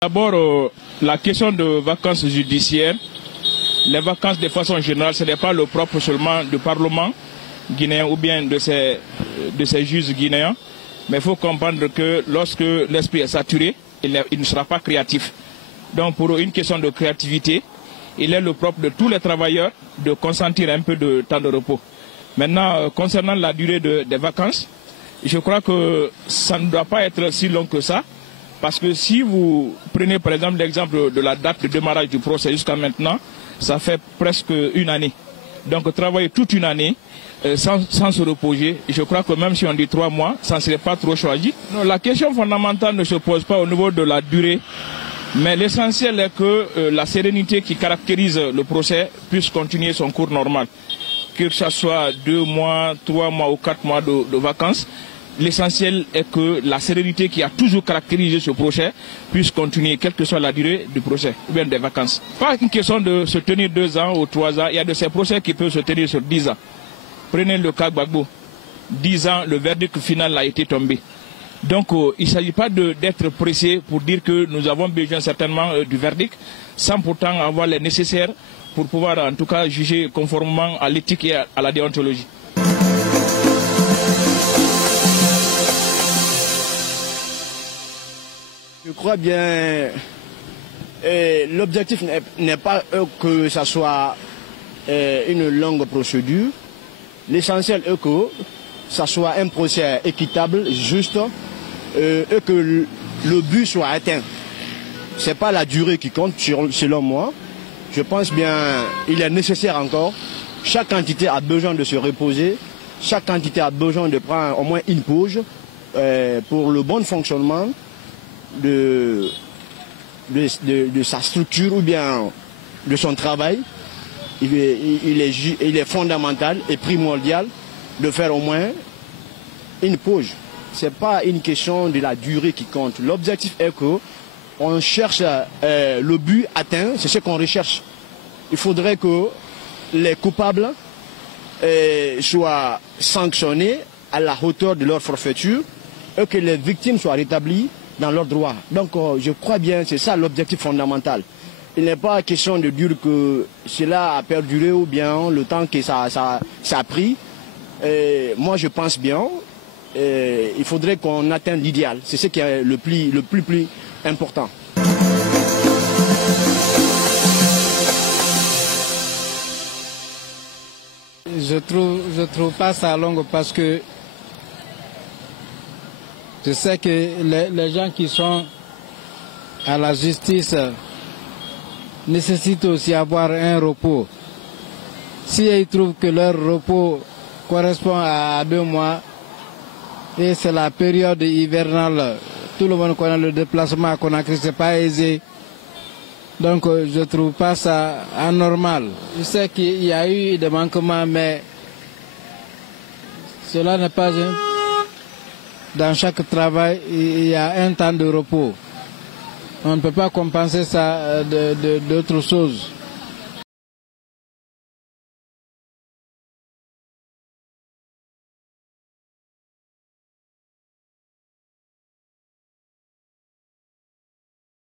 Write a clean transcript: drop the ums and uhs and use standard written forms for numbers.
D'abord, la question de vacances judiciaires. Les vacances, de façon générale, ce n'est pas le propre seulement du Parlement guinéen ou bien de ces juges guinéens. Mais il faut comprendre que lorsque l'esprit est saturé, il ne sera pas créatif. Donc pour une question de créativité, il est le propre de tous les travailleurs de consentir un peu de temps de repos. Maintenant, concernant la durée des vacances, je crois que ça ne doit pas être si long que ça. Parce que si vous prenez par exemple l'exemple de la date de démarrage du procès jusqu'à maintenant, ça fait presque une année. Donc travailler toute une année sans se reposer, je crois que même si on dit 3 mois, ça ne serait pas trop choisi. Non, la question fondamentale ne se pose pas au niveau de la durée, mais l'essentiel est que la sérénité qui caractérise le procès puisse continuer son cours normal. Que ce soit 2 mois, 3 mois ou 4 mois de vacances. L'essentiel est que la sérénité qui a toujours caractérisé ce procès puisse continuer, quelle que soit la durée du procès, ou bien des vacances. Pas une question de se tenir 2 ans ou 3 ans, il y a de ces procès qui peuvent se tenir sur 10 ans. Prenez le cas Gbagbo, 10 ans, le verdict final a été tombé. Donc il ne s'agit pas d'être pressé pour dire que nous avons besoin certainement du verdict, sans pourtant avoir les nécessaires pour pouvoir en tout cas juger conformément à l'éthique et à la déontologie. Je crois bien, l'objectif n'est pas que ça soit une longue procédure. L'essentiel est que ça soit un procès équitable, juste, et que le but soit atteint. Ce n'est pas la durée qui compte, selon moi. Je pense bien qu'il est nécessaire encore. Chaque entité a besoin de se reposer. Chaque entité a besoin de prendre au moins une pause pour le bon fonctionnement de sa structure ou bien de son travail. Il est fondamental et primordial de faire au moins une pause. Ce n'est pas une question de la durée qui compte. L'objectif est qu'on cherche le but atteint, c'est ce qu'on recherche. Il faudrait que les coupables soient sanctionnés à la hauteur de leur forfaiture et que les victimes soient rétablies dans leurs droits. Donc je crois bien que c'est ça l'objectif fondamental. Il n'est pas question de dire que cela a perduré ou bien le temps que ça a pris. Moi je pense bien, il faudrait qu'on atteigne l'idéal. C'est ce qui est le plus important. Je trouve pas ça long parce que je sais que les gens qui sont à la justice nécessitent aussi avoir un repos. Si ils trouvent que leur repos correspond à 2 mois et c'est la période hivernale, tout le monde connaît le déplacement à Conakry, c'est pas aisé. Donc je trouve pas ça anormal. Je sais qu'il y a eu des manquements, mais cela n'est pas un... Dans chaque travail, il y a un temps de repos. On ne peut pas compenser ça d'autres choses.